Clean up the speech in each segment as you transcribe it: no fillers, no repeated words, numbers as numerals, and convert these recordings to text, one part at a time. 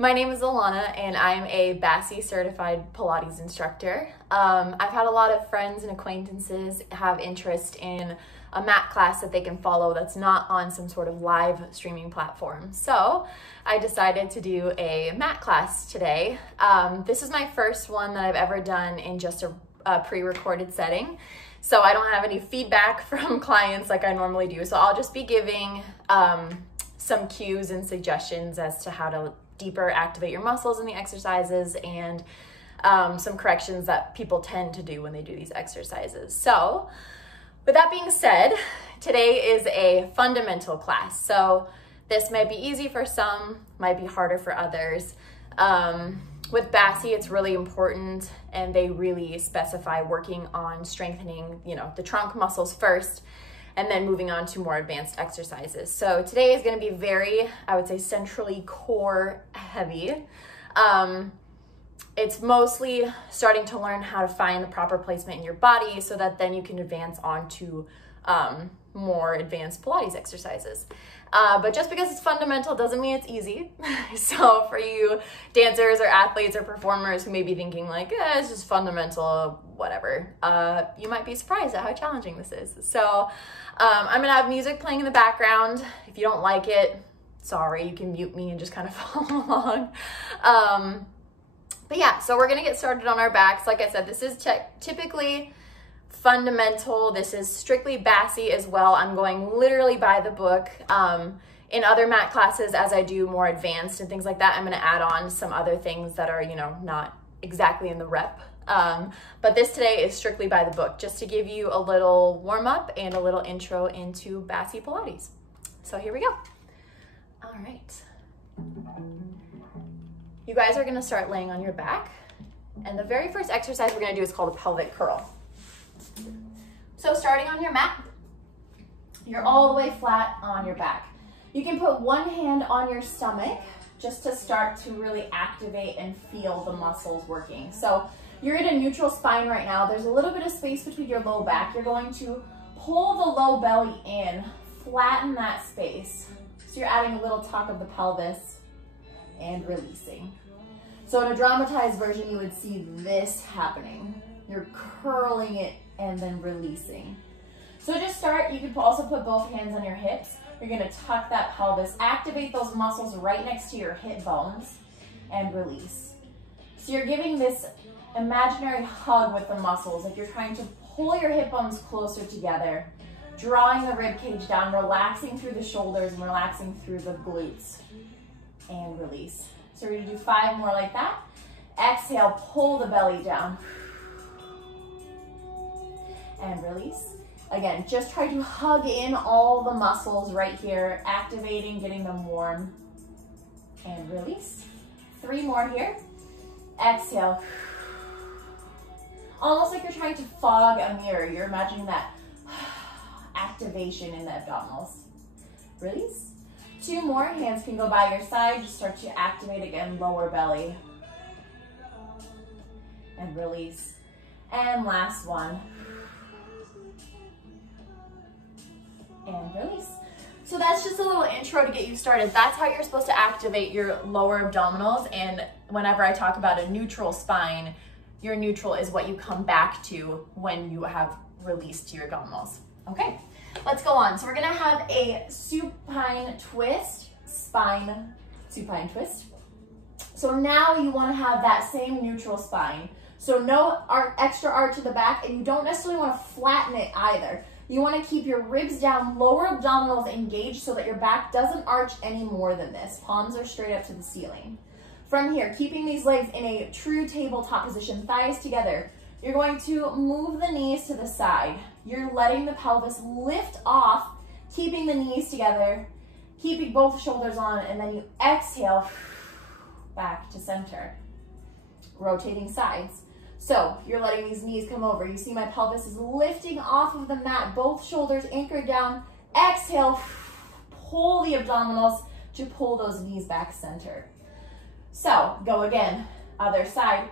My name is Alanna and I'm a BASI certified Pilates instructor. I've had a lot of friends and acquaintances have interest in a mat class that they can follow that's not on some sort of live streaming platform. So I decided to do a mat class today. This is my first one that I've ever done in just a pre-recorded setting. So I don't have any feedback from clients like I normally do. So I'll just be giving some cues and suggestions as to how to deeper activate your muscles in the exercises and some corrections that people tend to do when they do these exercises. So with that being said, today is a fundamental class. So this might be easy for some, might be harder for others. With BASI, it's really important, and they really specify working on strengthening, the trunk muscles first, and then moving on to more advanced exercises. So today is gonna be very, I would say, centrally core heavy. It's mostly starting to learn how to find the proper placement in your body so that then you can advance on to more advanced Pilates exercises. But just because it's fundamental doesn't mean it's easy. So for you dancers or athletes or performers who may be thinking like, it's just fundamental, whatever, you might be surprised at how challenging this is. So I'm gonna have music playing in the background. If you don't like it, sorry, you can mute me and just kind of follow along. But yeah, so we're gonna get started on our backs. Like I said, this is typically fundamental. This is strictly BASI as well. I'm going literally by the book. In other mat classes, as I do more advanced and things like that, I'm gonna add on some other things that are, not exactly in the rep. But this today is strictly by the book, just to give you a little warm up and a little intro into BASI Pilates. So here we go. All right. You guys are gonna start laying on your back. And the very first exercise we're gonna do is called a pelvic curl. So starting on your mat, you're all the way flat on your back. You can put one hand on your stomach just to start to really activate and feel the muscles working. So you're in a neutral spine right now. There's a little bit of space between your low back. You're going to pull the low belly in, flatten that space. So you're adding a little tuck of the pelvis and releasing. So in a dramatized version, you would see this happening. You're curling it and then releasing. So just start, you can also put both hands on your hips. You're gonna tuck that pelvis, activate those muscles right next to your hip bones, and release. So you're giving this imaginary hug with the muscles, like you're trying to pull your hip bones closer together, drawing the rib cage down, relaxing through the shoulders and relaxing through the glutes, and release. So we're gonna do 5 more like that. Exhale, pull the belly down, and release. Again, just try to hug in all the muscles right here, activating, getting them warm, and release. 3 more here. Exhale. Almost like you're trying to fog a mirror. You're imagining that activation in the abdominals. Release. 2 more, hands can go by your side. Just start to activate again, lower belly. And release. And last one. And release. So that's just a little intro to get you started. That's how you're supposed to activate your lower abdominals. And whenever I talk about a neutral spine, your neutral is what you come back to when you have released your abdominals. Okay, let's go on. So we're gonna have a supine twist, supine twist. So now you wanna have that same neutral spine. So no extra arch in the back, and you don't necessarily wanna flatten it either. You wanna keep your ribs down, lower abdominals engaged so that your back doesn't arch any more than this. Palms are straight up to the ceiling. From here, keeping these legs in a true tabletop position, thighs together, you're going to move the knees to the side. You're letting the pelvis lift off, keeping the knees together, keeping both shoulders on, and then you exhale back to center. Rotating sides. So you're letting these knees come over. You see my pelvis is lifting off of the mat, both shoulders anchored down. Exhale, pull the abdominals to pull those knees back center. So go again, other side.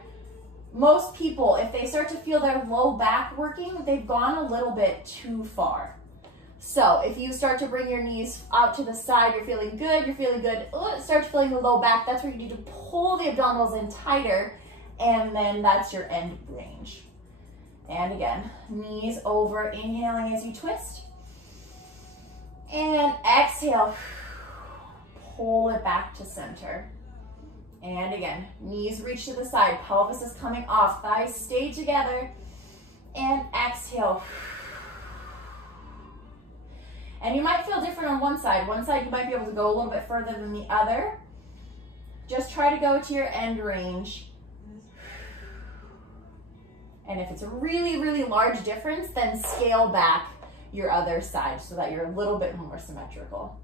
Most people, if they start to feel their low back working, they've gone a little bit too far. So if you start to bring your knees out to the side, you're feeling good, start feeling the low back, that's where you need to pull the abdominals in tighter, and then that's your end range. And again, knees over, inhaling as you twist. And exhale, pull it back to center. And again, knees reach to the side, pelvis is coming off, thighs stay together. And exhale. And you might feel different on one side. One side you might be able to go a little bit further than the other. Just try to go to your end range. And if it's a really, really large difference, then scale back your other side so that you're a little bit more symmetrical.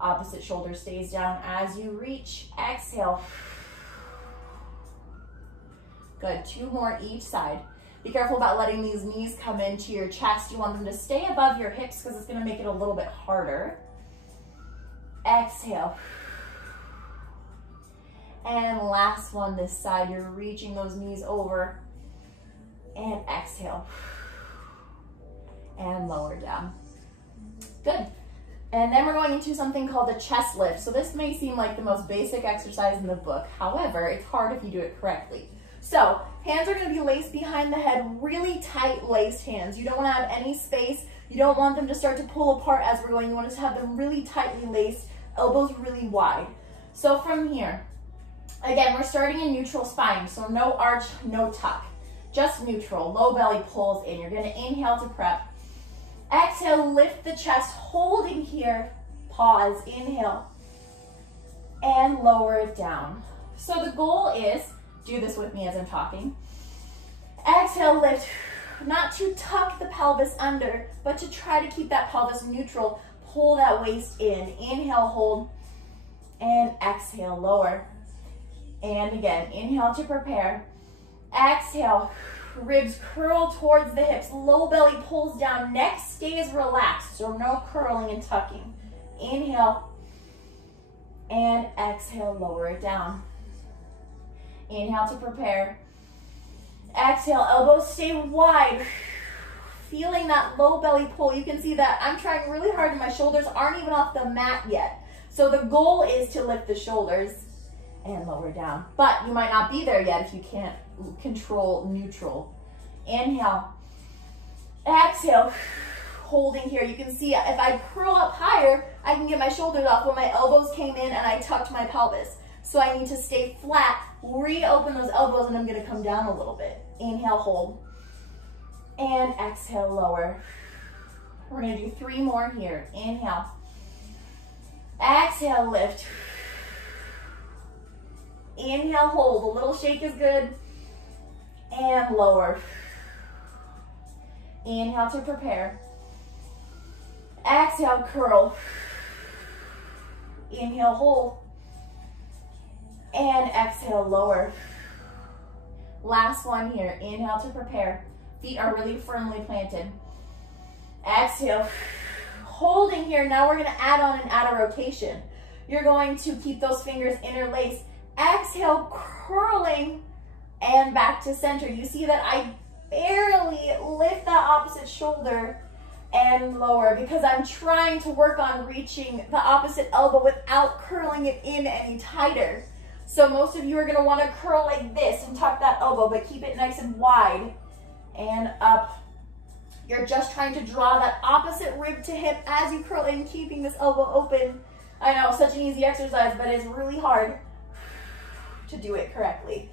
Opposite shoulder stays down as you reach. Exhale. Good, 2 more each side. Be careful about letting these knees come into your chest. You want them to stay above your hips because it's going to make it a little bit harder. Exhale. And last one this side. You're reaching those knees over. And exhale. And lower down. Good. And then we're going into something called a chest lift. So this may seem like the most basic exercise in the book. However, it's hard if you do it correctly. So hands are going to be laced behind the head, really tight laced hands. You don't want to have any space. You don't want them to start to pull apart as we're going. You want to have them really tightly laced, elbows really wide. So from here, again, we're starting in neutral spine. So no arch, no tuck, just neutral. Low belly pulls in. You're going to inhale to prep. Exhale, lift the chest, holding here. Pause, inhale, and lower it down. So the goal is, do this with me as I'm talking. Exhale, lift, not to tuck the pelvis under, but to try to keep that pelvis neutral. Pull that waist in. Inhale, hold, and exhale, lower. And again, inhale to prepare. Exhale, ribs curl towards the hips. Low belly pulls down. Neck stays relaxed, so no curling and tucking. Inhale, and exhale, lower it down. Inhale to prepare. Exhale, elbows stay wide. Feeling that low belly pull. You can see that I'm trying really hard and my shoulders aren't even off the mat yet. So the goal is to lift the shoulders and lower down. But you might not be there yet if you can't control neutral. Inhale. Exhale. Holding here. You can see if I curl up higher, I can get my shoulders off when my elbows came in and I tucked my pelvis. So I need to stay flat, reopen those elbows, and I'm going to come down a little bit. Inhale, hold, and exhale, lower. We're going to do 3 more here. Inhale. Exhale, lift. Inhale, hold. A little shake is good. And lower. Inhale to prepare. Exhale, curl. Inhale, hold. And exhale, lower. Last one here. Inhale to prepare. Feet are really firmly planted. Exhale. Holding here. Now we're going to add on an outer rotation. You're going to keep those fingers interlaced. Exhale, curling and back to center. You see that I barely lift that opposite shoulder and lower because I'm trying to work on reaching the opposite elbow without curling it in any tighter. So most of you are going to want to curl like this and tuck that elbow, but keep it nice and wide and up. You're just trying to draw that opposite rib to hip as you curl in, keeping this elbow open. I know, such an easy exercise, but it's really hard to do it correctly.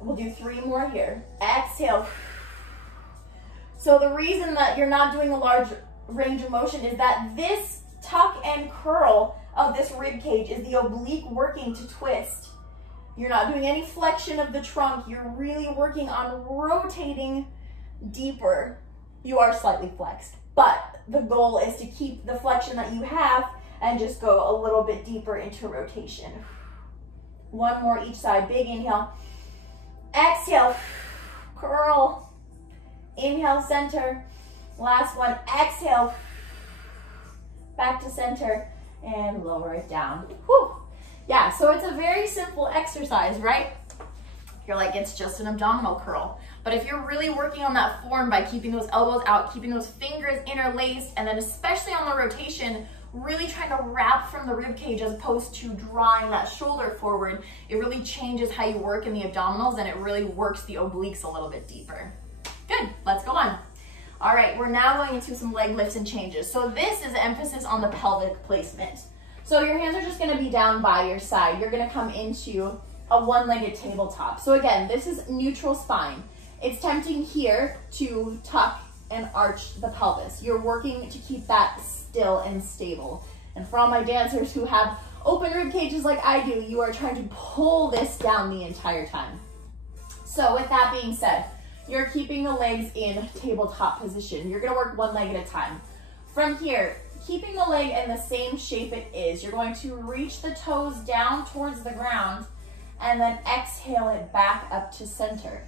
We'll do 3 more here. Exhale. So the reason that you're not doing a large range of motion is that this tuck and curl of this rib cage is the oblique working to twist. You're not doing any flexion of the trunk. You're really working on rotating deeper. You are slightly flexed, but the goal is to keep the flexion that you have and just go a little bit deeper into rotation. 1 more each side. Big inhale. Exhale. Curl. Inhale, center. Last one. Exhale. Back to center. And lower it down. Whew. Yeah, so it's a very simple exercise, right? You're like, it's just an abdominal curl. But if you're really working on that form by keeping those elbows out, keeping those fingers interlaced, and then especially on the rotation, really trying to wrap from the rib cage as opposed to drawing that shoulder forward, it really changes how you work in the abdominals, and it really works the obliques a little bit deeper. Good, let's go on. All right, we're now going into some leg lifts and changes. So this is emphasis on the pelvic placement. So your hands are just gonna be down by your side. You're gonna come into a one-legged tabletop. So again, this is neutral spine. It's tempting here to tuck and arch the pelvis. You're working to keep that still and stable. And for all my dancers who have open rib cages like I do, you are trying to pull this down the entire time. So with that being said, you're keeping the legs in tabletop position. You're gonna work one leg at a time. From here, keeping the leg in the same shape it is, you're going to reach the toes down towards the ground and then exhale it back up to center.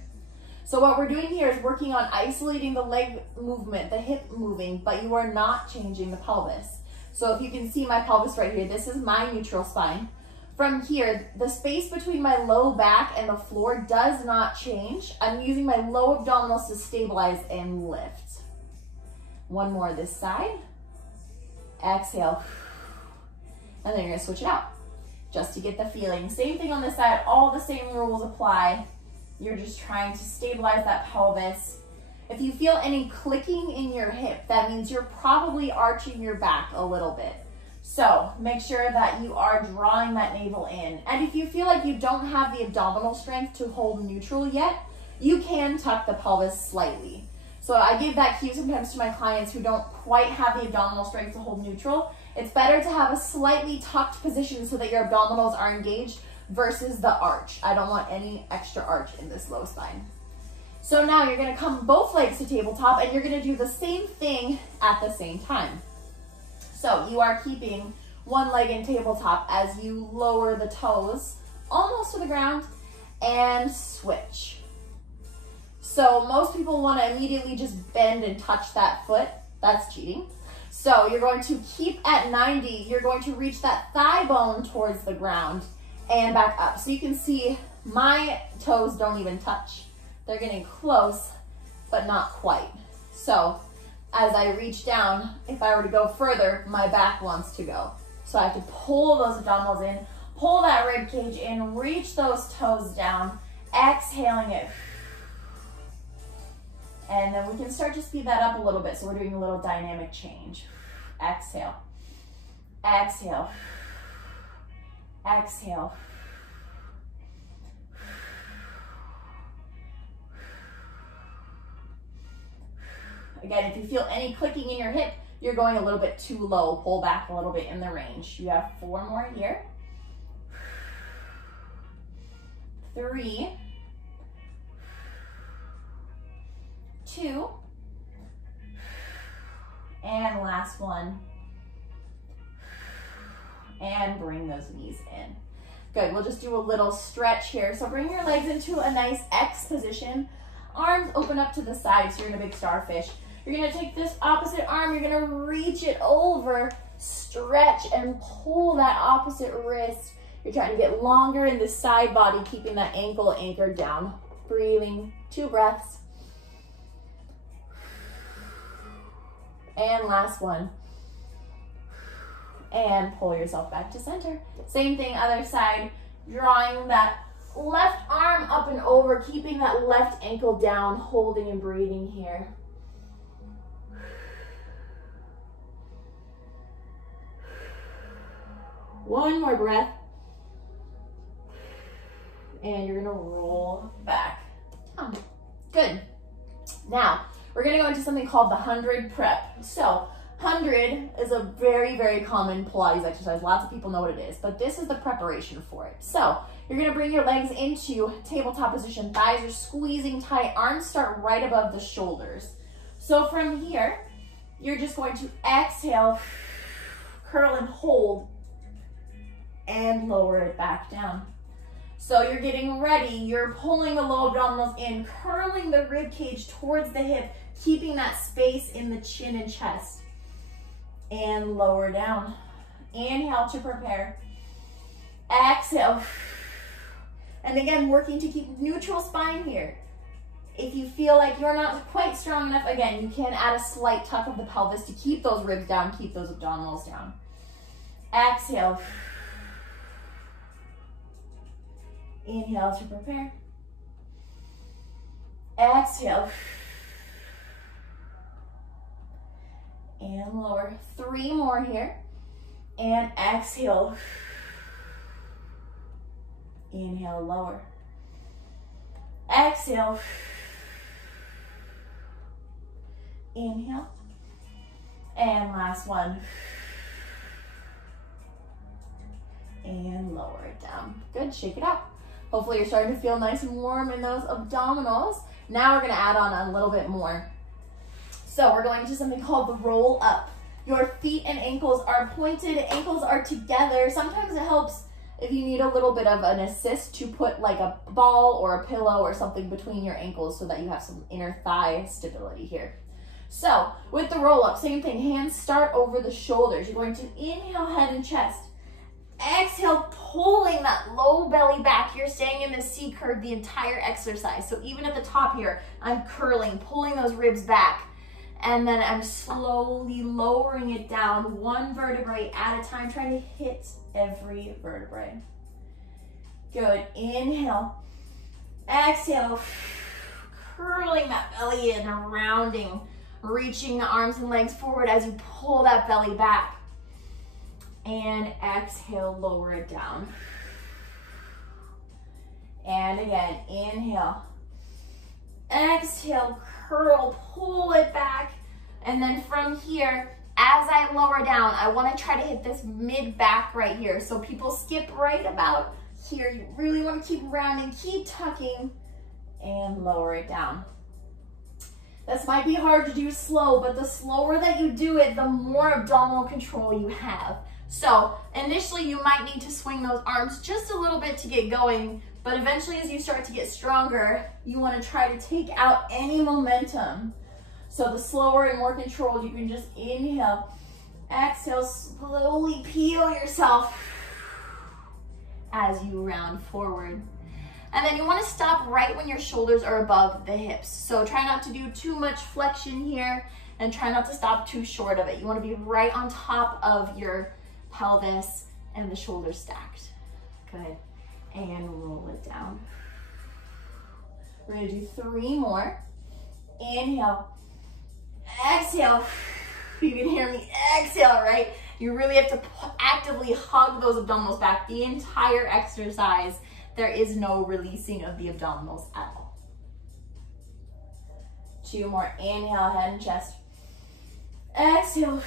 So what we're doing here is working on isolating the leg movement, the hip moving, but you are not changing the pelvis. So if you can see my pelvis right here, this is my neutral spine. From here, the space between my low back and the floor does not change. I'm using my low abdominals to stabilize and lift. One more this side. Exhale. And then you're gonna switch it out just to get the feeling. Same thing on this side, all the same rules apply. You're just trying to stabilize that pelvis. If you feel any clicking in your hip, that means you're probably arching your back a little bit. So make sure that you are drawing that navel in. And if you feel like you don't have the abdominal strength to hold neutral yet, you can tuck the pelvis slightly. So I give that cue sometimes to my clients who don't quite have the abdominal strength to hold neutral. It's better to have a slightly tucked position so that your abdominals are engaged versus the arch. I don't want any extra arch in this low spine. So now you're gonna come both legs to tabletop and you're gonna do the same thing at the same time. So you are keeping one leg in tabletop as you lower the toes almost to the ground and switch. So most people wanna immediately just bend and touch that foot. That's cheating. So you're going to keep at 90. You're going to reach that thigh bone towards the ground and back up. So you can see my toes don't even touch. They're getting close, but not quite. So as I reach down, if I were to go further, my back wants to go. So I have to pull those abdominals in, pull that rib cage in, reach those toes down, exhaling it. And then we can start to speed that up a little bit. So we're doing a little dynamic change. Exhale, exhale, exhale. Again, if you feel any clicking in your hip, you're going a little bit too low. Pull back a little bit in the range. You have 4 more here. 3, 2, and last one. And bring those knees in. Good, we'll just do a little stretch here. So bring your legs into a nice X position. Arms open up to the side so you're in a big starfish. You're gonna take this opposite arm, you're gonna reach it over, stretch and pull that opposite wrist. You're trying to get longer in the side body, keeping that ankle anchored down. Breathing, 2 breaths. And last one. And pull yourself back to center. Same thing, other side, drawing that left arm up and over, keeping that left ankle down, holding and breathing here. One more breath. And you're gonna roll back. Oh, good. Now, we're gonna go into something called the 100 prep. So, 100 is a very, very common Pilates exercise. Lots of people know what it is, but this is the preparation for it. So, you're gonna bring your legs into tabletop position. Thighs are squeezing tight. Arms start right above the shoulders. So from here, you're just going to exhale, curl and hold, and lower it back down. So you're getting ready, you're pulling the low abdominals in, curling the rib cage towards the hip, keeping that space in the chin and chest. And lower down. Inhale to prepare. Exhale. And again, working to keep neutral spine here. If you feel like you're not quite strong enough, again, you can add a slight tuck of the pelvis to keep those ribs down, keep those abdominals down. Exhale. Inhale to prepare. Exhale. And lower. 3 more here. And exhale. Inhale, lower. Exhale. Inhale. And last one. And lower it down. Good, shake it out. Hopefully you're starting to feel nice and warm in those abdominals. Now we're gonna add on a little bit more. So we're going to something called the roll up. Your feet and ankles are pointed, ankles are together. Sometimes it helps if you need a little bit of an assist to put like a ball or a pillow or something between your ankles so that you have some inner thigh stability here. So with the roll up, same thing, hands start over the shoulders. You're going to inhale, head and chest. Exhale, pulling that low belly back. You're staying in the C curve the entire exercise. So even at the top here, I'm curling, pulling those ribs back. And then I'm slowly lowering it down 1 vertebrae at a time, trying to hit every vertebrae. Good, inhale. Exhale, curling that belly in, rounding, reaching the arms and legs forward as you pull that belly back. And exhale, lower it down. And again, inhale. Exhale, curl, pull it back. And then from here, as I lower down, I want to try to hit this mid back right here. So people skip right about here. You really want to keep rounding, keep tucking, and lower it down. This might be hard to do slow, but the slower that you do it, the more abdominal control you have. So initially you might need to swing those arms just a little bit to get going, but eventually as you start to get stronger, you want to try to take out any momentum. So the slower and more controlled, you can just inhale, exhale, slowly peel yourself as you round forward. And then you want to stop right when your shoulders are above the hips. So try not to do too much flexion here and try not to stop too short of it. You want to be right on top of your pelvis and the shoulders stacked. Good. And roll it down. We're going to do 3 more. Inhale. Exhale. You can hear me exhale, right? You really have to actively hug those abdominals back the entire exercise. There is no releasing of the abdominals at all. 2 more. Inhale, head and chest. Exhale.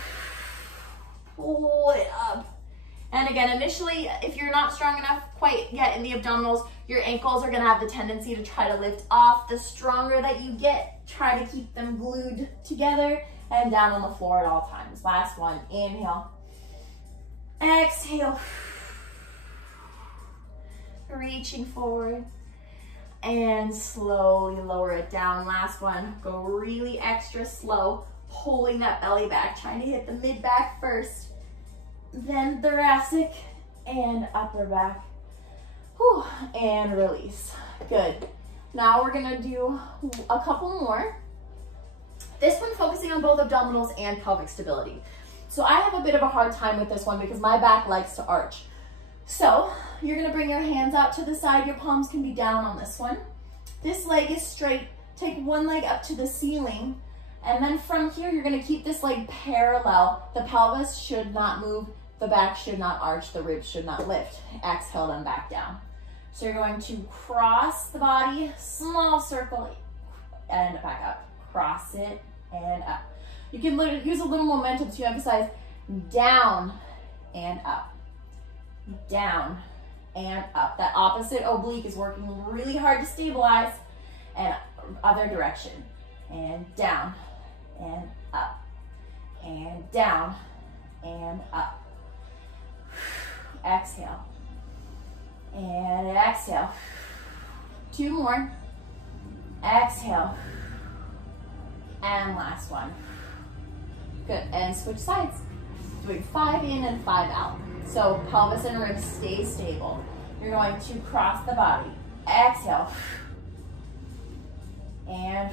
Pull it up. And again, initially, if you're not strong enough quite yet in the abdominals, your ankles are gonna have the tendency to try to lift off. The stronger that you get, try to keep them glued together and down on the floor at all times. Last one, inhale. Exhale. Reaching forward and slowly lower it down. Last one, go really extra slow, pulling that belly back, trying to hit the mid back first, then thoracic and upper back. Whew, and release. Good. Now we're gonna do a couple more. This one focusing on both abdominals and pelvic stability. So I have a bit of a hard time with this one because my back likes to arch. So you're gonna bring your hands out to the side. Your palms can be down on this one. This leg is straight. Take one leg up to the ceiling. And then from here, you're gonna keep this leg parallel. The pelvis should not move. The back should not arch. The ribs should not lift. Exhale, then back down. So you're going to cross the body, small circle, and back up. Cross it and up. You can use a little momentum to emphasize down and up. Down and up. That opposite oblique is working really hard to stabilize, and other direction. And down and up and down and up. Exhale and exhale. 2 more. Exhale and last one. Good. And switch sides. Doing 5 in and 5 out. So pelvis and ribs stay stable. You're going to cross the body, exhale. And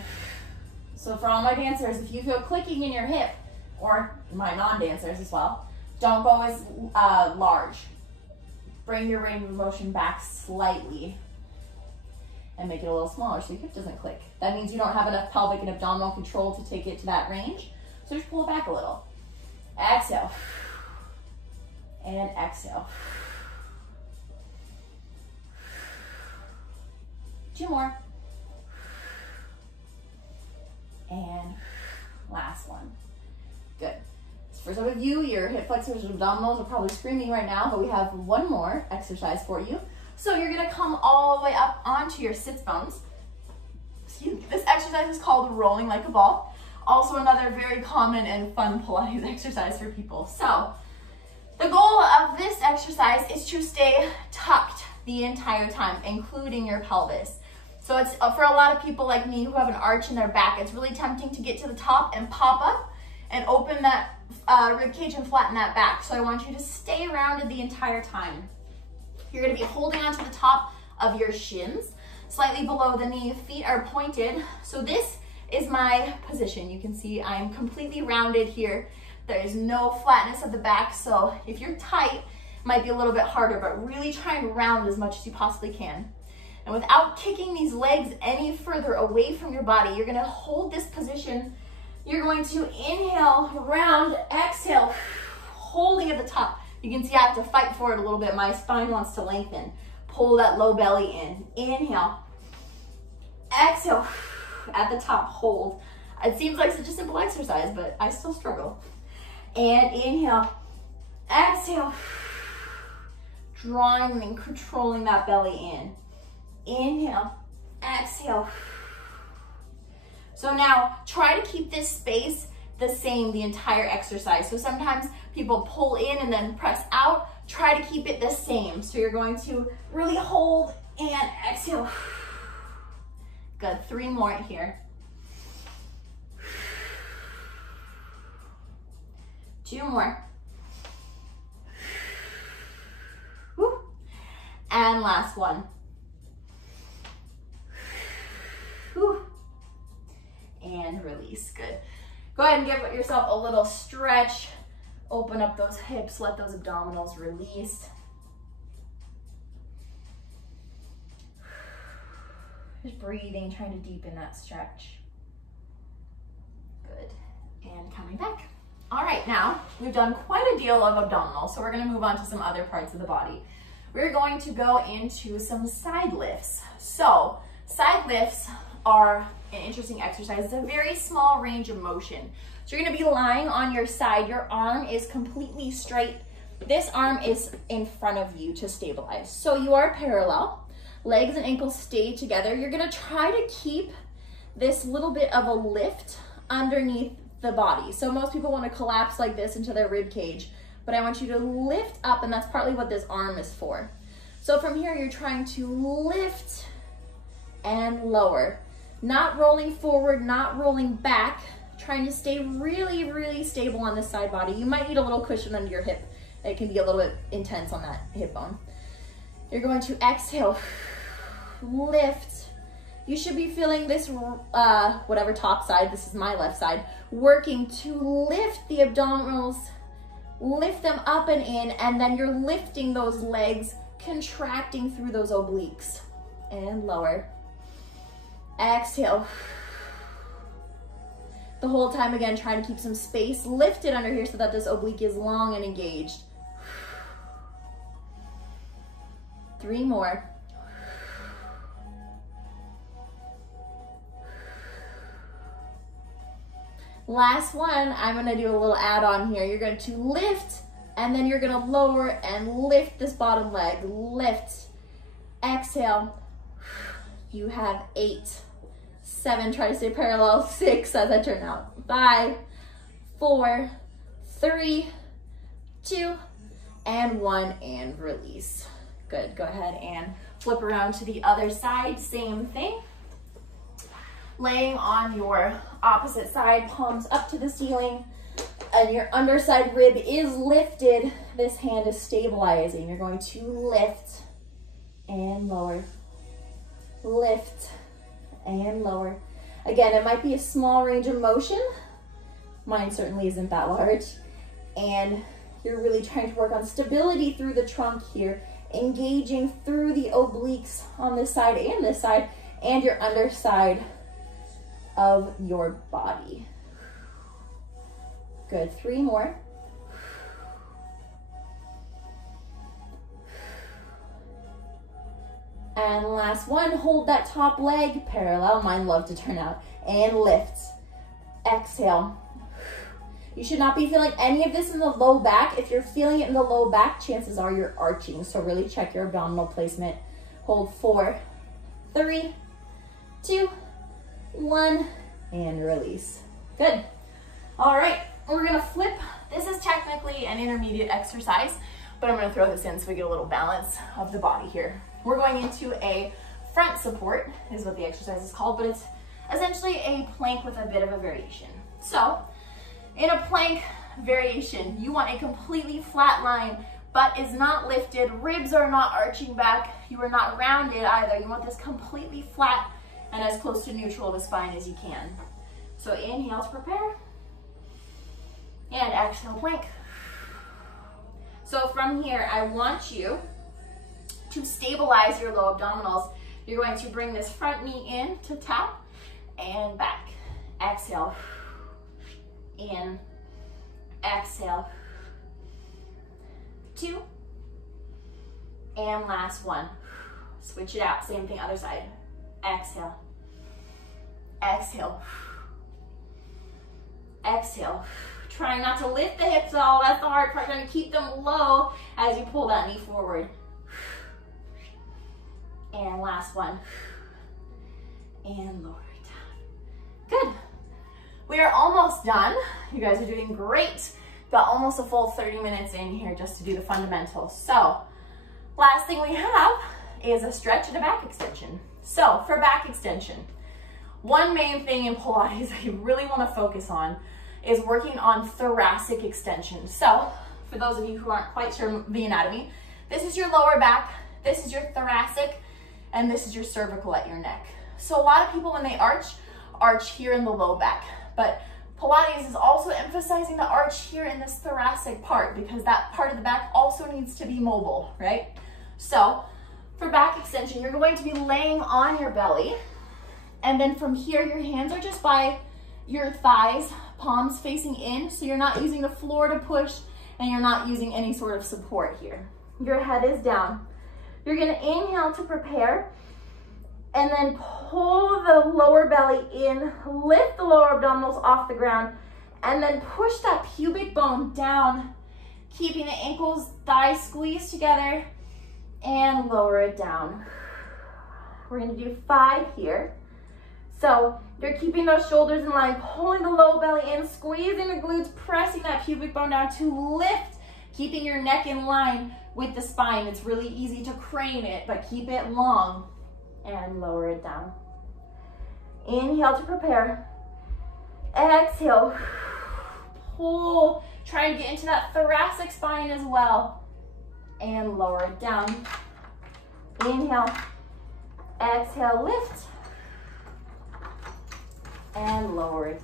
so for all my dancers, if you feel clicking in your hip, or my non-dancers as well, don't go as large. Bring your range of motion back slightly and make it a little smaller so your hip doesn't click. That means you don't have enough pelvic and abdominal control to take it to that range. So just pull it back a little. Exhale. And exhale. 2 more. And last one. Good. So for some of you, your hip flexors and abdominals are probably screaming right now, but we have one more exercise for you. So you're gonna come all the way up onto your sits bones. Excuse me. This exercise is called rolling like a ball. Also another very common and fun Pilates exercise for people. So the goal of this exercise is to stay tucked the entire time, including your pelvis. So it's for a lot of people like me who have an arch in their back, it's really tempting to get to the top and pop up and open that rib cage and flatten that back. So I want you to stay rounded the entire time. You're gonna be holding onto the top of your shins, slightly below the knee, feet are pointed. So this is my position. You can see I'm completely rounded here. There is no flatness of the back. So if you're tight, it might be a little bit harder, but really try and round as much as you possibly can. And without kicking these legs any further away from your body, you're gonna hold this position. You're going to inhale, round, exhale, holding at the top. You can see I have to fight for it a little bit. My spine wants to lengthen. Pull that low belly in. Inhale, exhale, at the top, hold. It seems like such a simple exercise, but I still struggle. And inhale, exhale, drawing and controlling that belly in. Inhale, exhale. So now try to keep this space the same the entire exercise. So sometimes people pull in and then press out. Try to keep it the same. So you're going to really hold and exhale. Good, 3 more here. 2 more. Woo. And last one. Woo. And release, good. Go ahead and give yourself a little stretch. Open up those hips, let those abdominals release. Just breathing, trying to deepen that stretch. Good, and coming back. All right, now we've done quite a deal of abdominals, so we're gonna move on to some other parts of the body. We're going to go into some side lifts. So side lifts are an interesting exercise. It's a very small range of motion. So you're gonna be lying on your side. Your arm is completely straight. This arm is in front of you to stabilize. So you are parallel. Legs and ankles stay together. You're gonna try to keep this little bit of a lift underneath the body. So most people wanna collapse like this into their rib cage, but I want you to lift up, and that's partly what this arm is for. So from here, you're trying to lift and lower. Not rolling forward, not rolling back, trying to stay really, really stable on this side body. You might need a little cushion under your hip. It can be a little bit intense on that hip bone. You're going to exhale, lift. You should be feeling this, whatever top side, this is my left side, working to lift the abdominals, lift them up and in, and then you're lifting those legs, contracting through those obliques. And lower. Exhale. The whole time, again, trying to keep some space lifted under here so that this oblique is long and engaged. 3 more. Last one, I'm gonna do a little add-on here. You're going to lift, and then you're gonna lower and lift this bottom leg. Lift, exhale. You have 8, 7, try to stay parallel, 6 as I turn out, 5, 4, 3, 2, and 1, and release. Good, go ahead and flip around to the other side, same thing. Laying on your opposite side, palms up to the ceiling, and your underside rib is lifted. This hand is stabilizing. You're going to lift and lower. lift, and lower. Again, it might be a small range of motion. Mine certainly isn't that large. And you're really trying to work on stability through the trunk here, engaging through the obliques on this side, and your underside of your body. Good, 3 more. And last one, hold that top leg parallel. Mine love to turn out. And lift. Exhale. You should not be feeling any of this in the low back. If you're feeling it in the low back, chances are you're arching. So really check your abdominal placement. Hold 4, 3, 2, 1, and release. Good. All right, we're gonna flip. This is technically an intermediate exercise, but I'm gonna throw this in so we get a little balance of the body here. We're going into a front support, is what the exercise is called, but it's essentially a plank with a bit of a variation. So, in a plank variation, you want a completely flat line, butt is not lifted, ribs are not arching back, you are not rounded either. You want this completely flat and as close to neutral of the spine as you can. So inhale to prepare, and exhale, plank. So from here, I want you to stabilize your low abdominals. You're going to bring this front knee in to tap and back. Exhale, in, exhale, 2, and last one. Switch it out, same thing, other side. Exhale, exhale, exhale. Trying not to lift the hips at all, that's the hard part. Trying to keep them low as you pull that knee forward. And last one. And lower it down. Good. We are almost done. You guys are doing great. Got almost a full 30 minutes in here just to do the fundamentals. So, last thing we have is a stretch and a back extension. So, for back extension, one main thing in Pilates that you really want to focus on is working on thoracic extension. So, for those of you who aren't quite sure the anatomy, this is your lower back, this is your thoracic, and this is your cervical at your neck. So a lot of people, when they arch here in the low back, but Pilates is also emphasizing the arch here in this thoracic part because that part of the back also needs to be mobile, right? So for back extension, you're going to be laying on your belly, and then from here, your hands are just by your thighs, palms facing in, so you're not using the floor to push, and you're not using any sort of support here. Your head is down. You're gonna inhale to prepare, and then pull the lower belly in, lift the lower abdominals off the ground, and then push that pubic bone down, keeping the ankles, thighs squeezed together, and lower it down. We're gonna do 5 here. So you're keeping those shoulders in line, pulling the low belly in, squeezing the glutes, pressing that pubic bone down to lift, keeping your neck in line with the spine. It's really easy to crane it, but keep it long and lower it down. Inhale to prepare. Exhale. Pull. Try and get into that thoracic spine as well. And lower it down. Inhale. Exhale, lift. And lower it.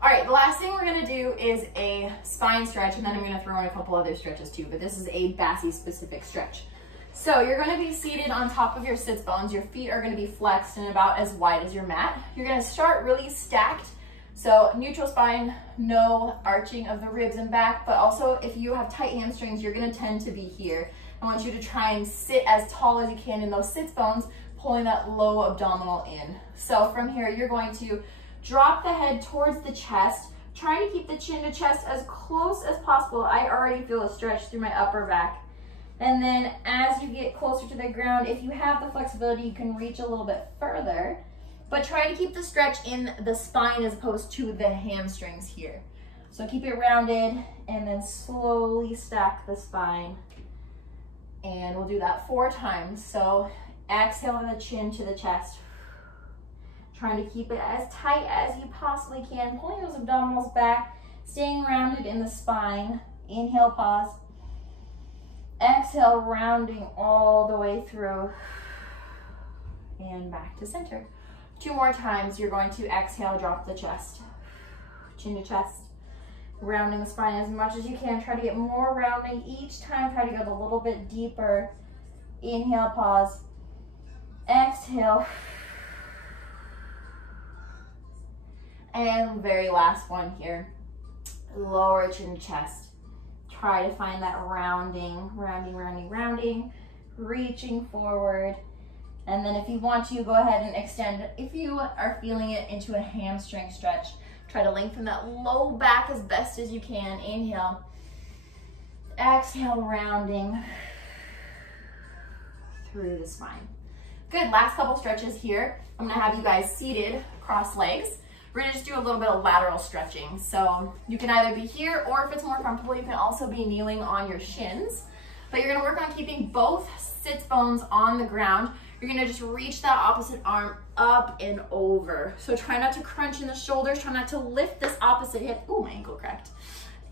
All right, the last thing we're gonna do is a spine stretch, and then I'm gonna throw in a couple other stretches too, but this is a BASI specific stretch. So you're gonna be seated on top of your sits bones. Your feet are gonna be flexed and about as wide as your mat. You're gonna start really stacked. So neutral spine, no arching of the ribs and back, but also if you have tight hamstrings, you're gonna tend to be here. I want you to try and sit as tall as you can in those sits bones, pulling that low abdominal in. So from here, you're going to drop the head towards the chest, trying to keep the chin to chest as close as possible. I already feel a stretch through my upper back. And then as you get closer to the ground, if you have the flexibility, you can reach a little bit further, but try to keep the stretch in the spine as opposed to the hamstrings here. So keep it rounded and then slowly stack the spine. And we'll do that 4 times. So exhale the chin to the chest. Trying to keep it as tight as you possibly can, pulling those abdominals back, staying rounded in the spine. Inhale, pause. Exhale, rounding all the way through. and back to center. 2 more times. You're going to exhale, drop the chest, chin to chest, rounding the spine as much as you can. Try to get more rounding each time. Try to go a little bit deeper. Inhale, pause, exhale, and very last one here. Lower chin to chest. Try to find that rounding, reaching forward. And then if you want to, go ahead and extend. If you are feeling it, into a hamstring stretch. Try to lengthen that low back as best as you can. Inhale. Exhale, rounding through the spine. Good, last couple stretches here. I'm gonna have you guys seated, cross legs. We're gonna just do a little bit of lateral stretching. So you can either be here, or if it's more comfortable, you can also be kneeling on your shins. But you're gonna work on keeping both sits bones on the ground. You're gonna just reach that opposite arm up and over. So try not to crunch in the shoulders, try not to lift this opposite hip. Ooh, my ankle cracked.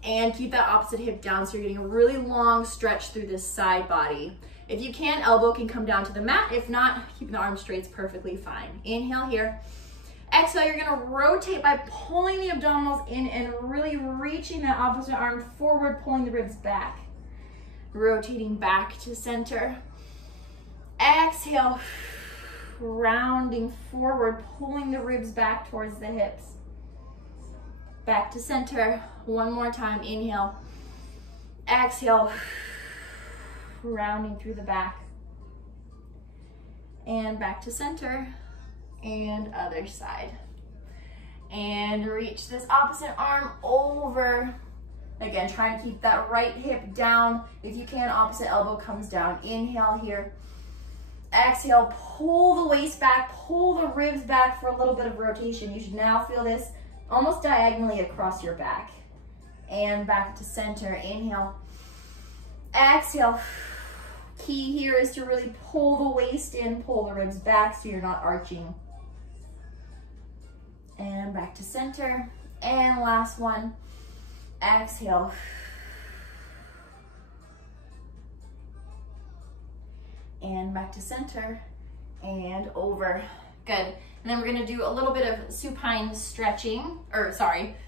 And keep that opposite hip down so you're getting a really long stretch through this side body. If you can, elbow can come down to the mat. If not, keeping the arms straight is perfectly fine. Inhale here. Exhale, you're gonna rotate by pulling the abdominals in and really reaching that opposite arm forward, pulling the ribs back. Rotating back to center. Exhale, rounding forward, pulling the ribs back towards the hips. Back to center. One more time. Inhale. Exhale, rounding through the back. And back to center. And other side. And reach this opposite arm over. Again, try and keep that right hip down. If you can, opposite elbow comes down. Inhale here. Exhale, pull the waist back, pull the ribs back for a little bit of rotation. You should now feel this almost diagonally across your back. And back to center. Inhale. Exhale. Key here is to really pull the waist in, pull the ribs back so you're not arching. And back to center. And last one. Exhale. And back to center and over. Good. And then we're gonna do a little bit of supine stretching,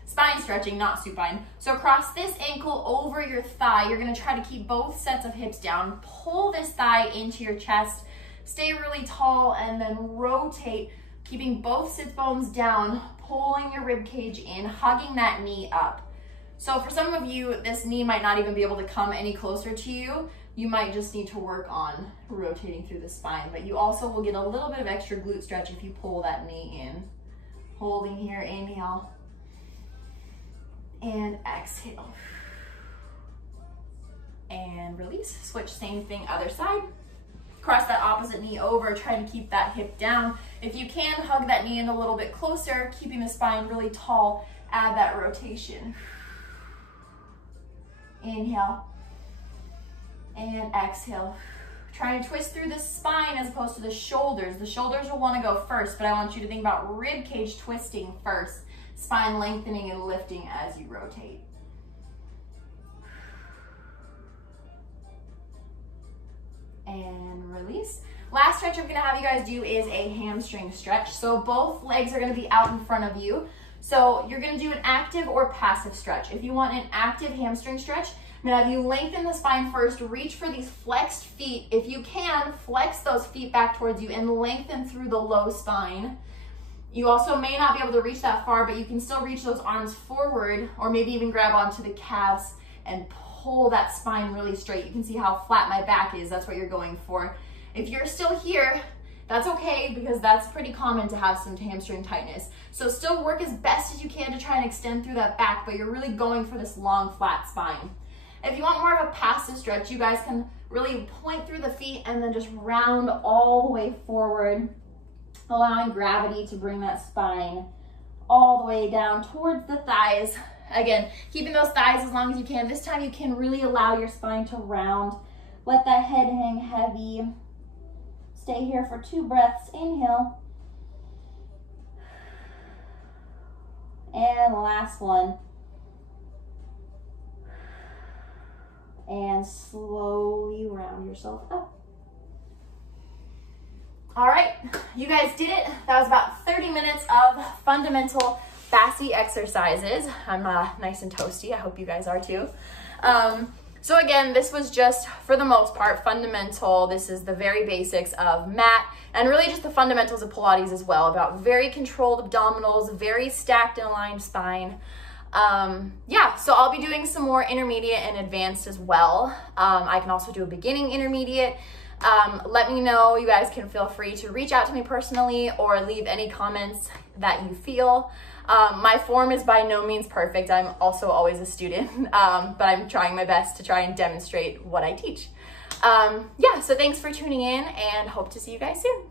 spine stretching, not supine. So cross this ankle over your thigh. You're gonna try to keep both sets of hips down. Pull this thigh into your chest. Stay really tall and then rotate, keeping both sits bones down, pulling your rib cage in, hugging that knee up. So for some of you, this knee might not even be able to come any closer to you. You might just need to work on rotating through the spine, but you also will get a little bit of extra glute stretch if you pull that knee in. Holding here, inhale, and exhale. And release, switch, same thing, other side. Cross that opposite knee over, try to keep that hip down. If you can, hug that knee in a little bit closer, keeping the spine really tall, add that rotation. Inhale. And exhale. Try to twist through the spine as opposed to the shoulders. The shoulders will want to go first, but I want you to think about rib cage twisting first. Spine lengthening and lifting as you rotate. And release. Last stretch I'm going to have you guys do is a hamstring stretch. So both legs are going to be out in front of you. So you're going to do an active or passive stretch. If you want an active hamstring stretch, I'm gonna have you lengthen the spine first, reach for these flexed feet. If you can, flex those feet back towards you and lengthen through the low spine. You also may not be able to reach that far, but you can still reach those arms forward or maybe even grab onto the calves and pull that spine really straight. You can see how flat my back is. That's what you're going for. If you're still here, that's okay because that's pretty common to have some hamstring tightness. So still work as best as you can to try and extend through that back, but you're really going for this long, flat spine. If you want more of a passive stretch, you guys can really point through the feet and then just round all the way forward, allowing gravity to bring that spine all the way down towards the thighs. Again, keeping those thighs as long as you can. This time you can really allow your spine to round. Let that head hang heavy. Stay here for 2 breaths. Inhale. And last one. And slowly round yourself up. All right, you guys did it. That was about 30 minutes of fundamental BASI exercises. I'm nice and toasty. I hope you guys are too. So again, this was just, for the most part, fundamental. This is the very basics of mat and really just the fundamentals of Pilates as well, about very controlled abdominals, very stacked and aligned spine. Yeah, so I'll be doing some more intermediate and advanced as well. I can also do a beginning intermediate. Let me know. You guys can feel free to reach out to me personally or leave any comments that you feel. My form is by no means perfect. I'm also always a student, but I'm trying my best to try and demonstrate what I teach. Yeah, so thanks for tuning in and hope to see you guys soon.